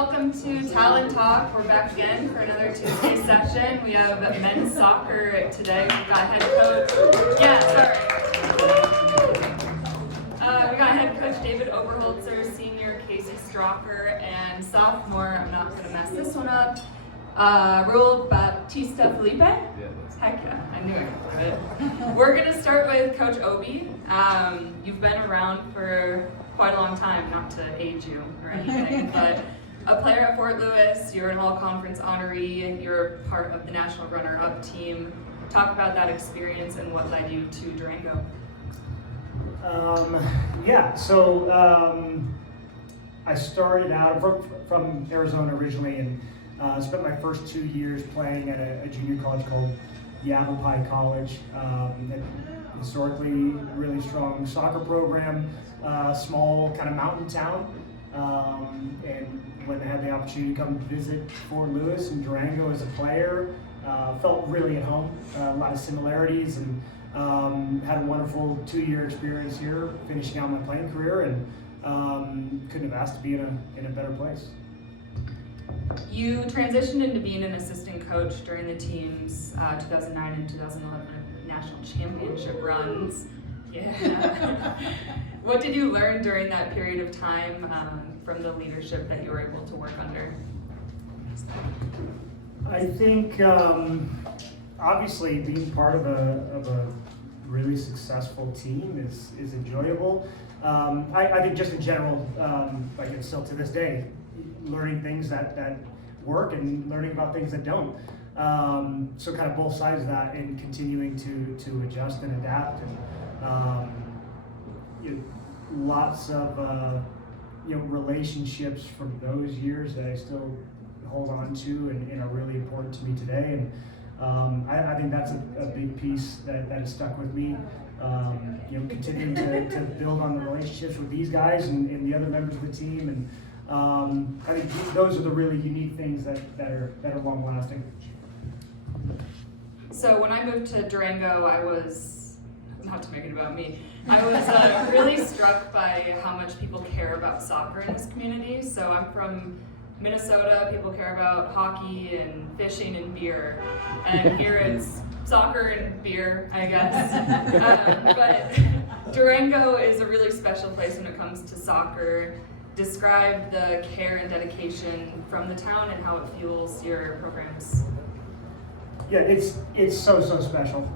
welcome to Talon Talk. We're back again for another Tuesday session. We have men's soccer today. We've got head coach. We got head coach David Oberholtzer, senior Casey Stracher, and sophomore, I'm not going to mess this one up, Raul Baptista Filipe. Heck yeah, I knew it. We're going to start with Coach Obi. You've been around for quite a long time, not to age you or anything, but a player at Fort Lewis, you're an all-conference honoree, you're part of the national runner-up team. Talk about that experience and what led you to Durango. I started out from Arizona originally and spent my first 2 years playing at a junior college called Yavapai College. Historically really strong soccer program, small kind of mountain town. And when I had the opportunity to come visit Fort Lewis and Durango as a player, felt really at home, a lot of similarities, and had a wonderful 2-year experience here, finishing out my playing career, and couldn't have asked to be in a better place. You transitioned into being an assistant coach during the team's 2009 and 2011 national championship runs. Yeah. What did you learn during that period of time from the leadership that you were able to work under? I think obviously being part of a really successful team is enjoyable. I think just in general, like it's still to this day, learning things that work and learning about things that don't. So kind of both sides of that, and continuing to adjust and adapt, and lots of relationships from those years that I still hold on to and are really important to me today. And I think that's a big piece that has stuck with me. Continuing to build on the relationships with these guys and the other members of the team, and I think those are the really unique things that are long lasting. So when I moved to Durango, I was, not to make it about me, I was really struck by how much people care about soccer in this community. So I'm from Minnesota, people care about hockey and fishing and beer, and here it's soccer and beer, I guess. But Durango is a really special place when it comes to soccer. Describe the care and dedication from the town and how it fuels your programs. Yeah, it's so special.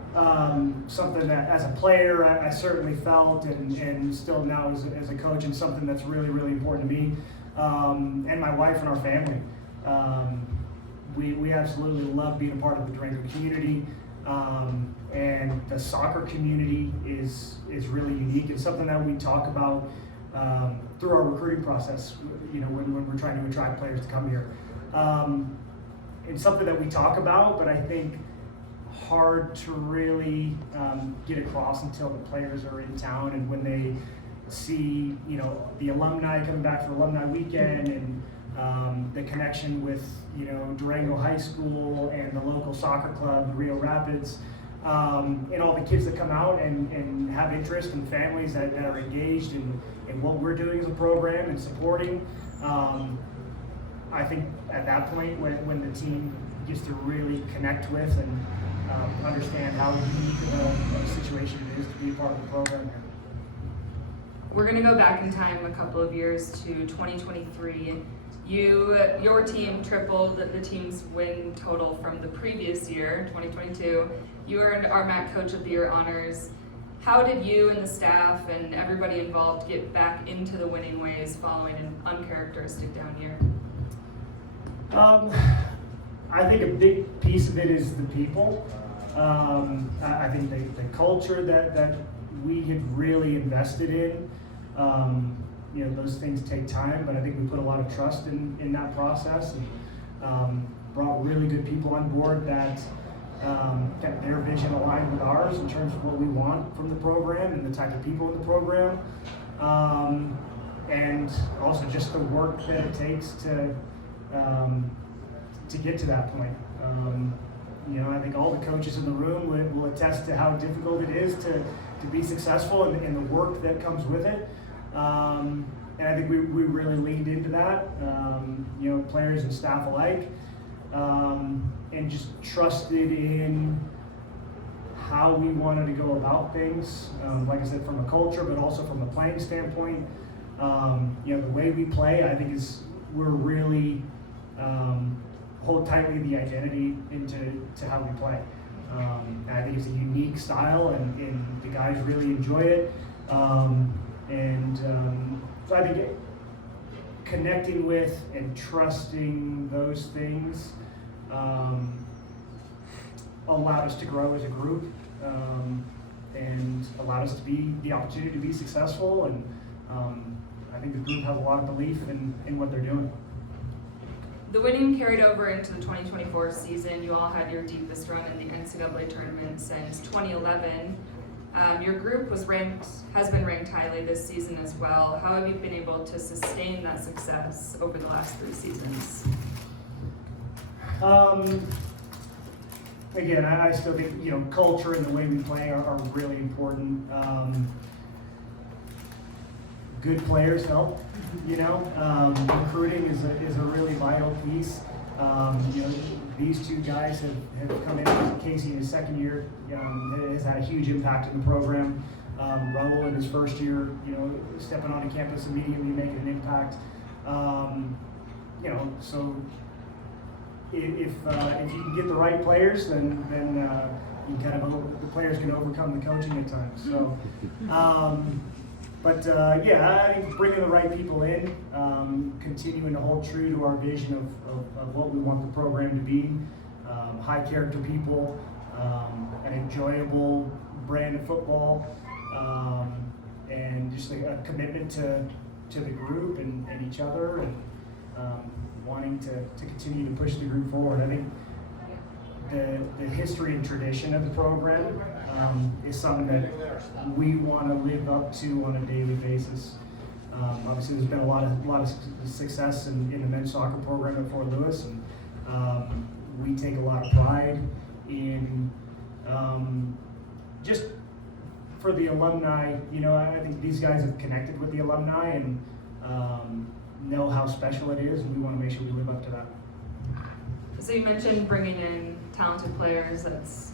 Something that as a player I certainly felt, and still now as a coach, and something that's really important to me and my wife and our family. We absolutely love being a part of the Durango community, and the soccer community is really unique. It's something that we talk about through our recruiting process. When we're trying to attract players to come here. It's something that we talk about, but I think hard to really get across until the players are in town, and when they see the alumni coming back for alumni weekend, and the connection with Durango High School and the local soccer club, the Rio Rapids, and all the kids that come out and have interest, and families that are engaged in what we're doing as a program and supporting. I think at that point, when the team gets to really connect with and understand how unique of a situation it is to be a part of the program. We're going to go back in time a couple of years to 2023. Your team tripled the team's win total from the previous year, 2022. You earned our MAC Coach of the Year honors. How did you and the staff and everybody involved get back into the winning ways following an uncharacteristic down year? I think a big piece of it is the people. I think the culture that we had really invested in. Those things take time, but I think we put a lot of trust in that process, and brought really good people on board that got their vision aligned with ours in terms of what we want from the program and the type of people in the program, and also just the work that it takes to get to that point. I think all the coaches in the room will attest to how difficult it is to be successful and the work that comes with it. and I think we really leaned into that, players and staff alike, and just trusted in how we wanted to go about things, like I said, from a culture, but also from a playing standpoint. The way we play, I think we're really hold tightly the identity into how we play. And I think it's a unique style, and the guys really enjoy it. So I think connecting with and trusting those things allowed us to grow as a group, and allowed us to be the opportunity to be successful. And I think the group has a lot of belief in what they're doing. The winning carried over into the 2024 season. You all had your deepest run in the NCAA tournament since 2011. Your group has been ranked highly this season as well. How have you been able to sustain that success over the last 3 seasons? Again, I still think culture and the way we play are really important. Good players help. Recruiting is a really vital piece. These 2 guys have come in. Casey in his second year has had a huge impact in the program. Raul in his first year, stepping onto campus immediately making an impact. So if you can get the right players, then you the players can overcome the coaching at times. So. I think bringing the right people in, continuing to hold true to our vision of what we want the program to be, high character people, an enjoyable brand of football, and just a commitment to the group and each other, and wanting to continue to push the group forward. I think the history and tradition of the program is something that we want to live up to on a daily basis. Obviously, there's been a lot of success in the men's soccer program at Fort Lewis, and we take a lot of pride in just for the alumni. I think these guys have connected with the alumni and know how special it is, and we want to make sure we live up to that. So you mentioned bringing in talented players. That's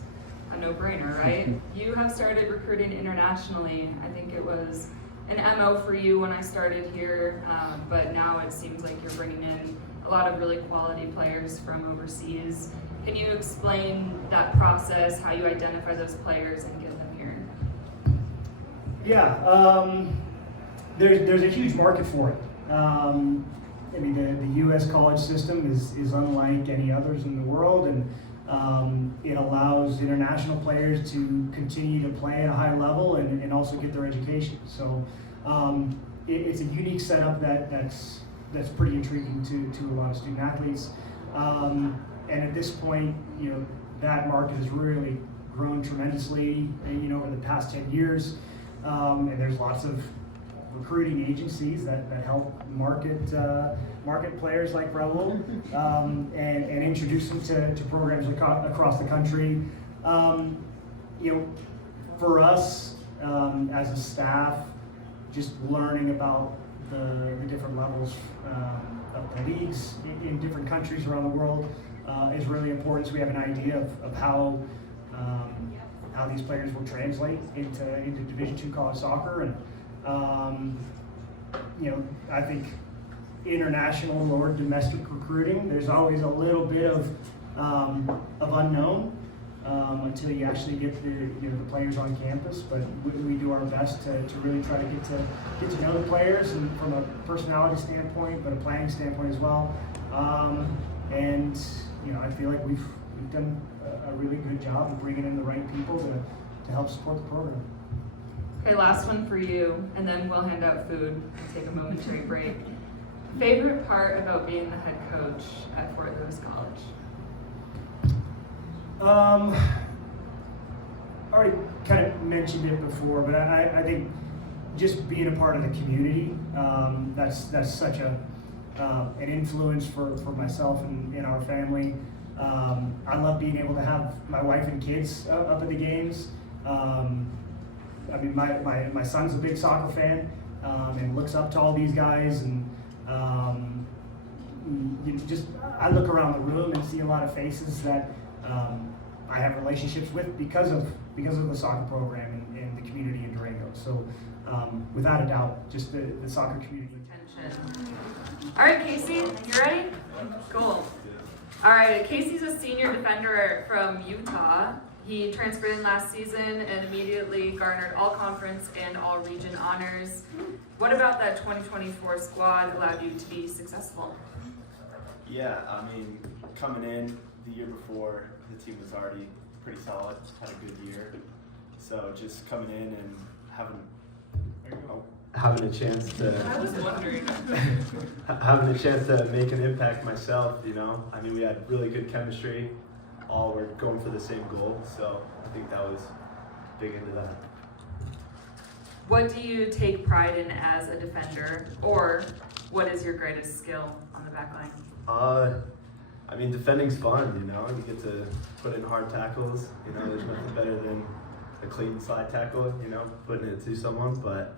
a no-brainer, right? You have started recruiting internationally. I think it was an MO for you when I started here, but now it seems like you're bringing in a lot of really quality players from overseas. Can you explain that process, how you identify those players and get them here? Yeah, there's a huge market for it. The U.S. college system is unlike any others in the world, and it allows international players to continue to play at a high level and also get their education. So it's a unique setup that's pretty intriguing to a lot of student athletes. And at this point, that market has really grown tremendously, over the past 10 years. And there's lots of recruiting agencies that help market players like Raul, and introduce them to programs across the country. For us as a staff, just learning about the different levels of the leagues in different countries around the world is really important, so we have an idea of how these players will translate into Division II college soccer. And I think international or domestic recruiting, there's always a little bit of unknown until you actually get the players on campus. But we do our best to really try to get to know the players, and from a personality standpoint, but a playing standpoint as well. I feel like we've done a really good job of bringing in the right people to help support the program. Okay, last one for you, and then we'll hand out food and take a momentary break. Favorite part about being the head coach at Fort Lewis College? I already kind of mentioned it before, but I think just being a part of the community, that's such an influence for myself and our family. I love being able to have my wife and kids up at the games. My son's a big soccer fan, and looks up to all these guys. And I look around the room and see a lot of faces that I have relationships with because of the soccer program and the community in Durango. So without a doubt, just the soccer community. All right, Casey, you ready? Cool. All right, Casey's a senior defender from Utah. He transferred in last season and immediately garnered all conference and all region honors. What about that 2024 squad allowed you to be successful? Yeah, I mean, coming in the year before, the team was already pretty solid, had a good year. So just coming in and having a chance to I was wondering. having a chance to make an impact myself, you know. I mean, we had really good chemistry. All were going for the same goal, so I think that was big into that. What do you take pride in as a defender, or what is your greatest skill on the back line? I mean, defending's fun, you know. You get to put in hard tackles. You know, there's nothing better than a clean slide tackle, you know, putting it to someone. But,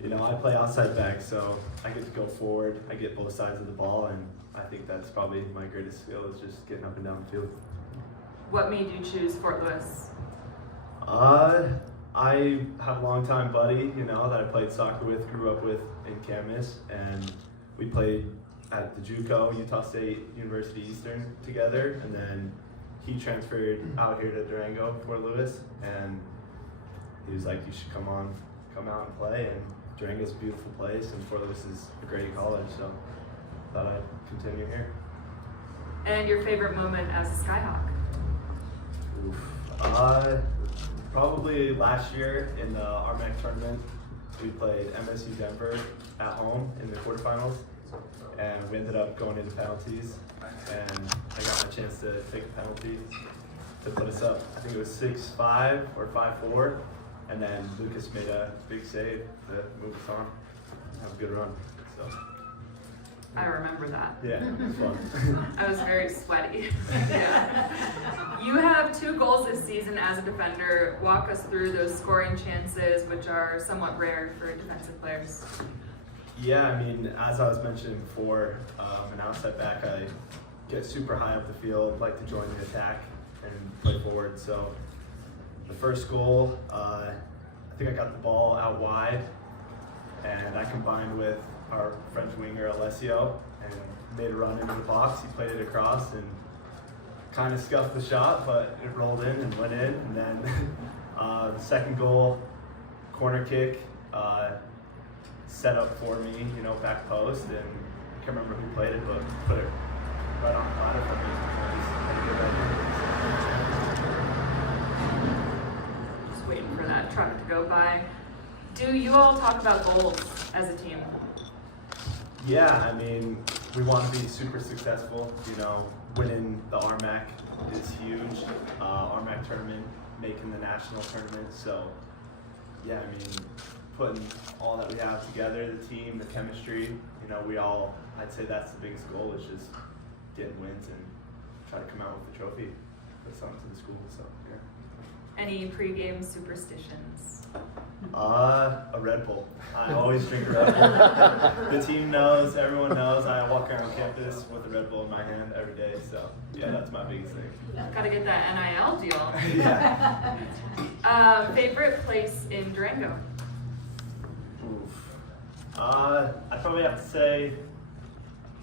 you know, I play outside back, so I get to go forward. I get both sides of the ball, and I think that's probably my greatest skill is just getting up and down the field. What made you choose Fort Lewis? I have a longtime buddy, you know, that I played soccer with, grew up with in Camas, and we played at the JUCO, Utah State University Eastern together, and then he transferred out here to Durango, Fort Lewis, and he was like, you should come out and play, and Durango's a beautiful place, and Fort Lewis is a great college, so I thought I'd continue here. And your favorite moment as a Skyhawk? Probably last year in the RMAC tournament, we played MSU Denver at home in the quarterfinals, and we ended up going into penalties, and I got my chance to take a penalty to put us up. I think it was 6-5 or 5-4, and then Lucas made a big save to move us on, have a good run. So. I remember that. Yeah, it was fun. I was very sweaty. Yeah. You have 2 goals this season as a defender. Walk us through those scoring chances, which are somewhat rare for defensive players. Yeah, I mean, as I was mentioning before, an outside back, I get super high up the field, like to join the attack and play forward. So the first goal, I think I got the ball out wide, and I combined with our French winger Alessio and made a run into the box. He played it across and kind of scuffed the shot, but it rolled in and went in. And then the second goal, corner kick, set up for me, you know, back post, and I can't remember who played it, but put it right on the platter for me. Just waiting for that truck to go by. Do you all talk about goals as a team? Yeah, I mean, we want to be super successful. You know, winning the RMAC is huge. RMAC tournament, making the national tournament. So, yeah, I mean, putting all that we have together, the team, the chemistry, you know, I'd say that's the biggest goal is just getting wins and try to come out with the trophy, put something to the school. So, yeah. Any pregame superstitions? A Red Bull. I always drink a Red Bull. The team knows, everyone knows. I walk around campus with a Red Bull in my hand every day. So yeah, that's my biggest thing. Gotta get that NIL deal. Yeah. Favorite place in Durango? Oof. I'd probably have to say,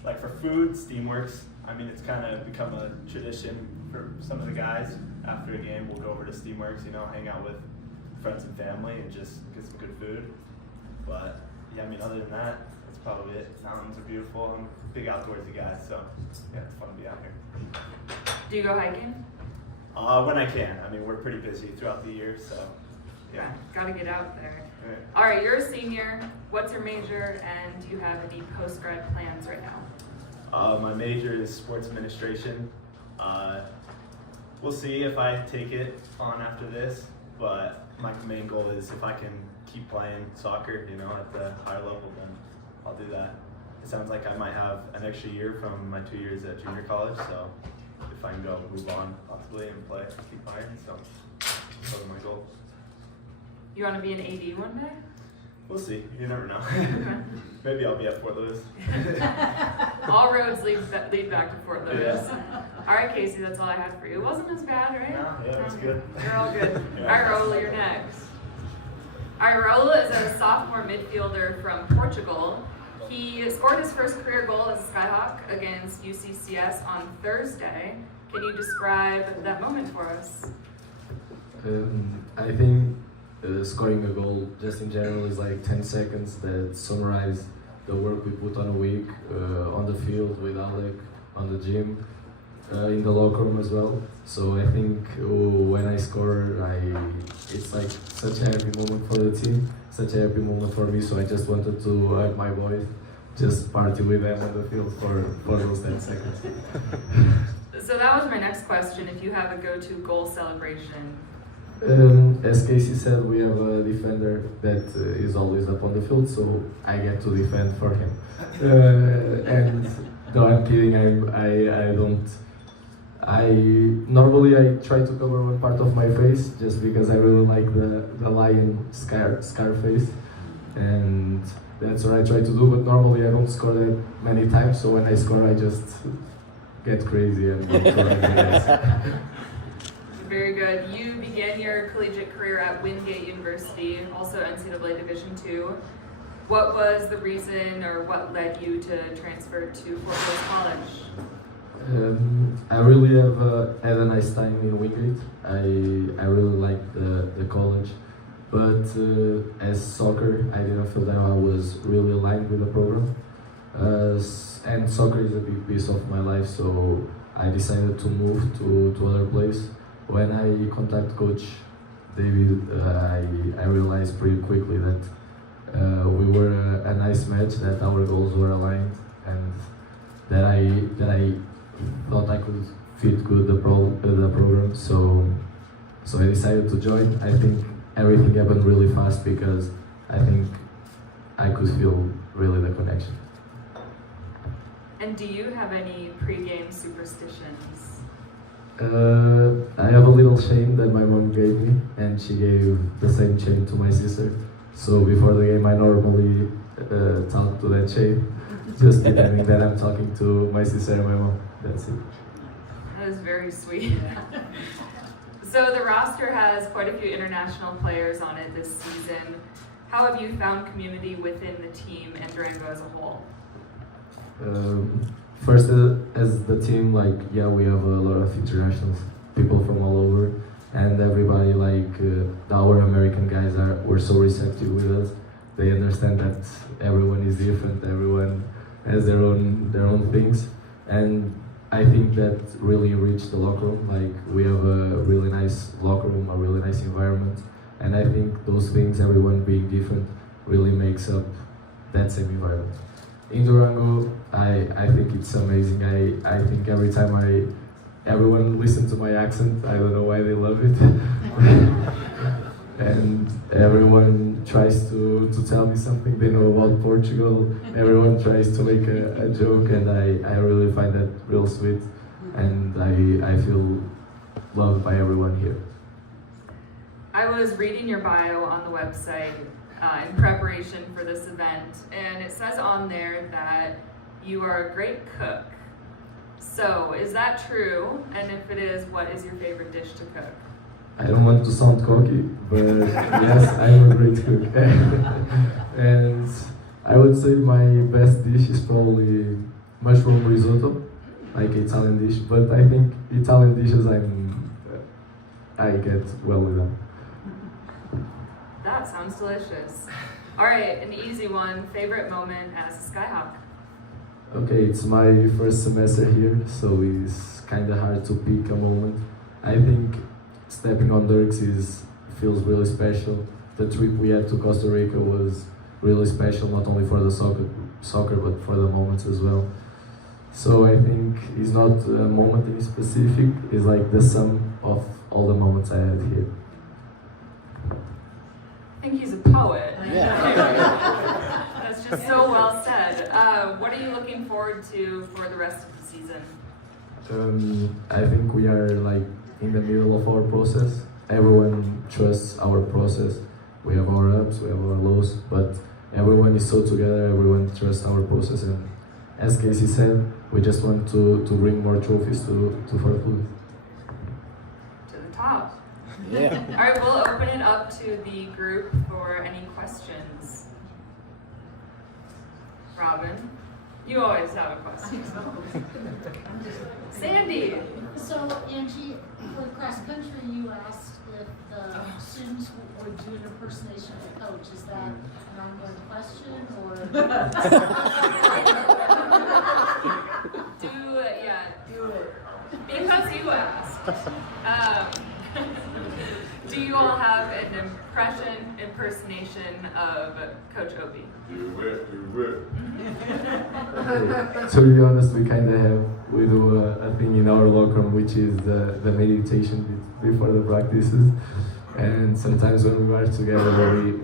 like for food, Steamworks. I mean, it's kind of become a tradition for some of the guys. After a game, we'll go over to Steamworks, you know, hang out with friends and family and just get some good food. But yeah, I mean, other than that, that's probably it. Mountains are beautiful. I'm a big outdoorsy guy, so yeah, it's fun to be out here. Do you go hiking? When I can. I mean, we're pretty busy throughout the year, so yeah. Gotta get out there. All right. All right, you're a senior. What's your major, and do you have any post-grad plans right now? My major is sports administration. We'll see if I take it on after this, but my main goal is if I can keep playing soccer, you know, at the higher level, then I'll do that. It sounds like I might have an extra year from my 2 years at junior college, so if I can go move on possibly and play, keep playing, so that's my goal. You want to be an AD one day? We'll see. You never know. Maybe I'll be at Fort Lewis. All roads lead back to Fort Lewis. Yeah. All right, Casey, that's all I had for you. It wasn't as bad, right? No, yeah, it was good. You're all good. Yeah. All right, Raul, you're next. All right, Raul is a sophomore midfielder from Portugal. He scored his first career goal as a Skyhawk against UCCS on Thursday. Can you describe that moment for us? I think scoring a goal just in general is like 10 seconds that summarize the work we put on a week on the field with Alec, on the gym, in the locker room as well. So I think when I score, it's like such a happy moment for the team, such a happy moment for me. So I just wanted to hug my boys, just party with them on the field for those 10 seconds. So that was my next question. If you have a go-to goal celebration. As Casey said, we have a defender that is always up on the field, so I get to defend for him. And no, I'm kidding. I don't. Normally I try to cover one part of my face just because I really like the lion scar face, and that's what I try to do. But normally I don't score that many times, so when I score, I just get crazy and go correct the guys. Very good. You began your collegiate career at Wingate University, also NCAA Division II. What was the reason or what led you to transfer to Fort Lewis College? I really had a nice time in Wingate. I really liked the college, but as soccer, I didn't feel that I was really aligned with the program. And soccer is a big piece of my life, so I decided to move to other place. When I contacted Coach David, I realized pretty quickly that we were a nice match, that our goals were aligned, and that I thought I could fit good the program. So I decided to join. I think everything happened really fast because I think I could feel really the connection. And do you have any pre-game superstitions? I have a little chain that my mom gave me, and she gave the same chain to my sister. So before the game, I normally talk to that chain, just pretending that I'm talking to my sister and my mom. That's it. That is very sweet. So the roster has quite a few international players on it this season. How have you found community within the team and Durango as a whole? First, as the team, we have a lot of internationals, people from all over, and everybody, our American guys were so receptive with us. They understand that everyone is different, everyone has their own things, and I think that really enriched the locker room. We have a really nice locker room, a really nice environment, and I think those things, everyone being different, really makes up that same environment. In Durango, I think it's amazing. I think every time everyone listens to my accent, I don't know why they love it. And everyone tries to tell me something they know about Portugal. Everyone tries to make a joke, and I really find that real sweet. And I feel loved by everyone here. I was reading your bio on the website in preparation for this event, and it says on there that you are a great cook. So, is that true? And if it is, what is your favorite dish to cook? I don't want to sound cocky, but yes, I'm a great cook. And I would say my best dish is probably mushroom risotto, like Italian dish. But I think Italian dishes I get well with them. That sounds delicious. All right, an easy one. Favorite moment as a Skyhawk? Okay, it's my first semester here, so it's kind of hard to pick a moment. I think stepping on Dirks feels really special. The trip we had to Costa Rica was really special, not only for the soccer but for the moments as well. So I think it's not a moment in specific, it's like the sum of all the moments I had here. I think he's a poet. That's just so well said. What are you looking forward to for the rest of the season? I think we are in the middle of our process. Everyone trusts our process, We have our ups, we have our lows, but everyone is so together, everyone trusts our process, and as Casey said, we just want to bring more trophies to Fort Hood. To the top. Yeah. All right, we'll open it up to the group for any questions. Robin, you always have a question. Sandy. So, Angie, for cross country, you asked if the students would do an impersonation of the coach. Is that an ongoing question, or? Do it. Because you asked. Do you all have an impersonation of Coach Obi? Do it. To be honest, we do a thing in our locker room, which is the meditation before the practices, and sometimes when we are together,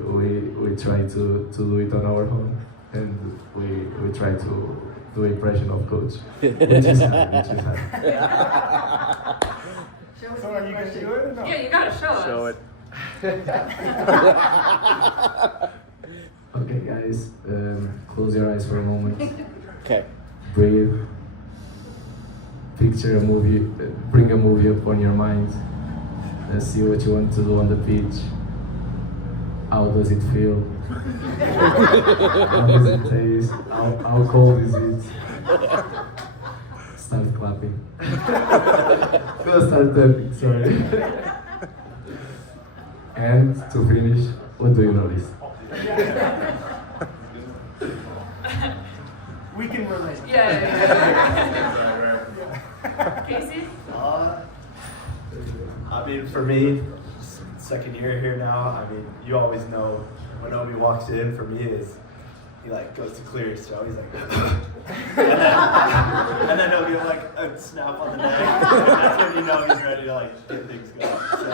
we try to do it on our own, and we try to do impression of coach, which is hard. So are you going to do it or no? Yeah, you gotta show us. Show it. Okay, guys, close your eyes for a moment. Okay. Breathe. Picture a movie. Bring a movie up on your mind. Let's see what you want to do on the pitch. How does it feel? How does it taste? How cold is it? Start clapping. Go start tapping, sorry. And to finish, what do you notice? We can relate. Yeah. Casey? I mean, for me, second year here now, I mean, you always know when Obi walks in, for me, he like goes to clear his throat, he's like, and then he'll give like a snap on the neck, and that's when you know he's ready to like get things going. So,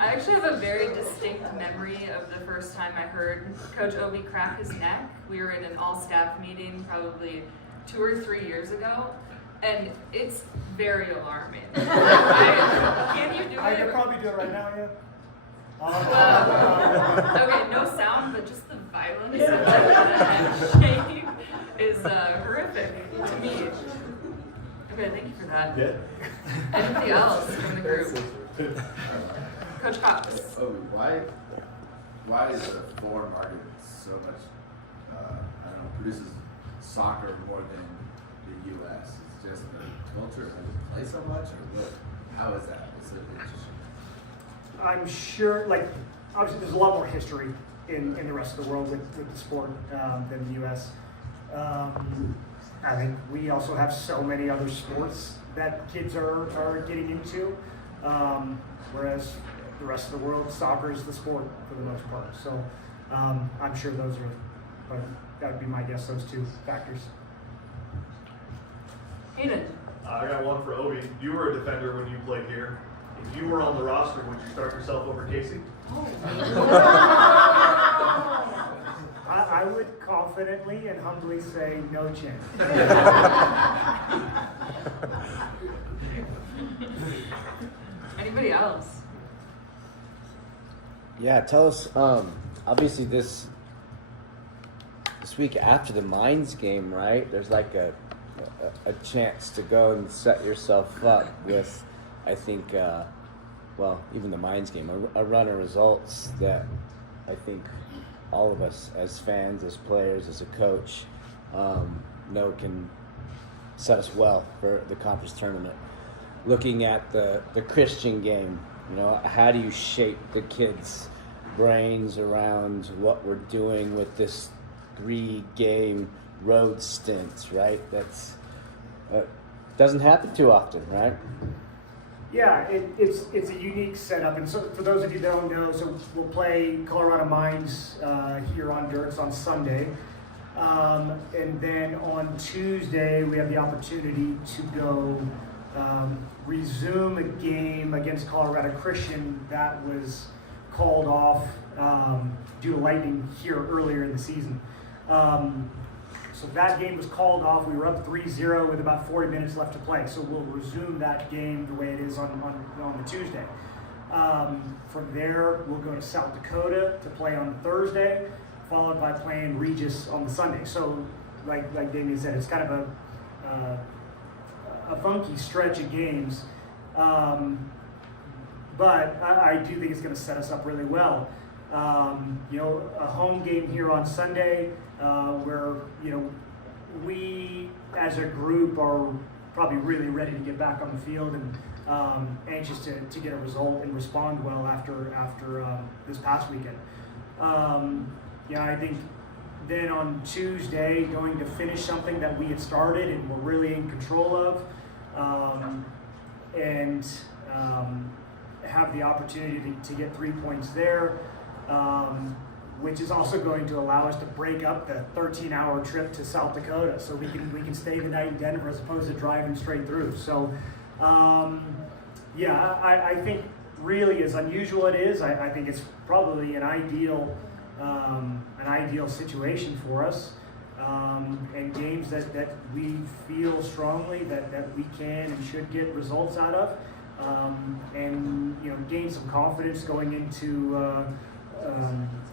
I actually have a very distinct memory of the first time I heard Coach Obi crack his neck. We were in an all-staff meeting probably 2 or 3 years ago, and it's very alarming. Can you do it? I can probably do it right now, yeah. Okay, no sound, but just the violence of the head shake is horrific to me. Okay, thank you for that. yeah. Anybody else from the group? Coach Cox. Oh, why is the foreign market so much, produces soccer more than the U.S.? It's just the culture that we play so much, or what? How is that? It's interesting. I'm sure, like, obviously there's a lot more history in the rest of the world with the sport than the U.S. I think we also have so many other sports that kids are getting into, whereas the rest of the world, soccer is the sport for the most part. So I'm sure those are, but that would be my guess, those two factors. Hayden. I got one for Obi. You were a defender when you played here. If you were on the roster, would you start yourself over Casey? I would confidently and humbly say no chance. Anybody else? Yeah, tell us. Obviously, this week after the Mines game, right? There's like a chance to go and set yourself up with, I think, even the Mines game, a run of results that I think all of us as fans, as players, as a coach, know can set us well for the conference tournament. Looking at the Christian game, how do you shape the kids' brains around what we're doing with this 3-game road stint, right? That's doesn't happen too often, right? Yeah, it's a unique setup, and so for those of you that don't know, so we'll play Colorado Mines here on Dirks on Sunday, and then on Tuesday we have the opportunity to go resume a game against Colorado Christian that was called off due to lightning here earlier in the season. So that game was called off. We were up 3-0 with about 40 minutes left to play. So we'll resume that game the way it is on the Tuesday. From there, we'll go to South Dakota to play on Thursday, followed by playing Regis on the Sunday. So, like Damien said, it's kind of a funky stretch of games, but I do think it's going to set us up really well. A home game here on Sunday, where we as a group are probably really ready to get back on the field and anxious to get a result and respond well after this past weekend. I think then on Tuesday, going to finish something that we had started and we're really in control of, and have the opportunity to get 3 points there, which is also going to allow us to break up the 13-hour trip to South Dakota, so we can stay the night in Denver as opposed to driving straight through. So, I think really, as unusual it is, I think it's probably an ideal situation for us, and games that we feel strongly that we can and should get results out of, and gain some confidence going into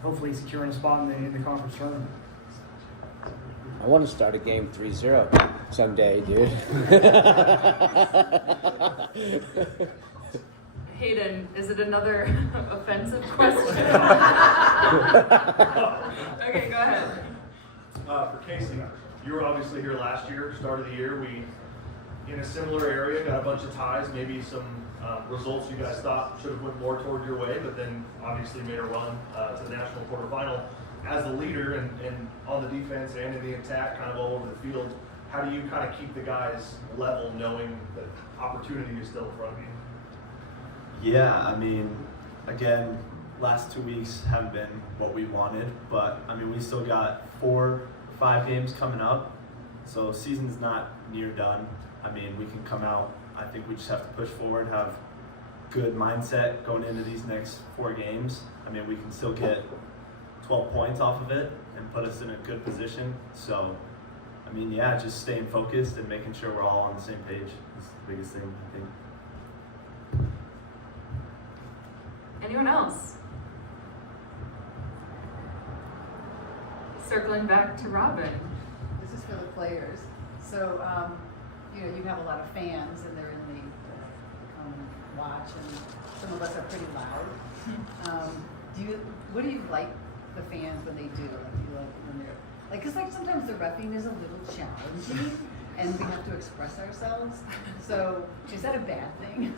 hopefully securing a spot in the conference tournament. I want to start a game 3-0 someday, dude. Hayden, is it another offensive question? Okay, go ahead. For Casey, you were obviously here last year, start of the year. We, in a similar area, got a bunch of ties, maybe some results you guys thought should have went more toward your way, but then obviously made a run to the national quarterfinal. As the leader and on the defense and in the attack, kind of all over the field, how do you kind of keep the guys level, knowing that opportunity is still in front of you? Yeah, I mean, again, last 2 weeks haven't been what we wanted, but I mean, we still got 4-5 games coming up, so season's not near done. I mean, we can come out. I think we just have to push forward, have good mindset going into these next 4 games. I mean, we can still get 12 points off of it and put us in a good position. So, I mean, yeah, just staying focused and making sure we're all on the same page is the biggest thing, I think. Anyone else? Circling back to Robin. This is for the players. So, you have a lot of fans, and they're in the watch, and some of us are pretty loud. What do you like the fans when they do? Like, do you like when they're because sometimes the reffing is a little challenging, and we have to express ourselves. So, is that a bad thing?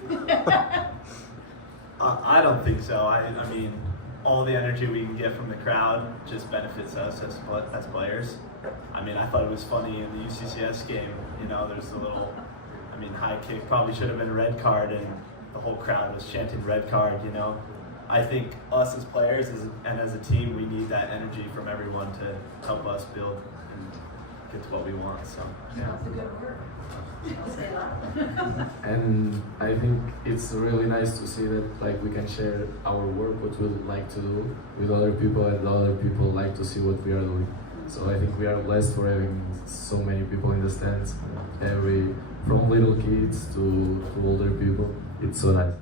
I don't think so. I mean, all the energy we can get from the crowd just benefits us as players. I mean, I thought it was funny in the UCCS game. There's a little, high kick. Probably should have been a red card, and the whole crowd was chanting red card. I think us as players and as a team, we need that energy from everyone to help us build and get to what we want. So, yeah. That's a good word. And I think it's really nice to see that we can share our work, what we like to do with other people, and other people like to see what we are doing. So I think we are blessed for having so many people in the stands, from little kids to older people. It's so nice.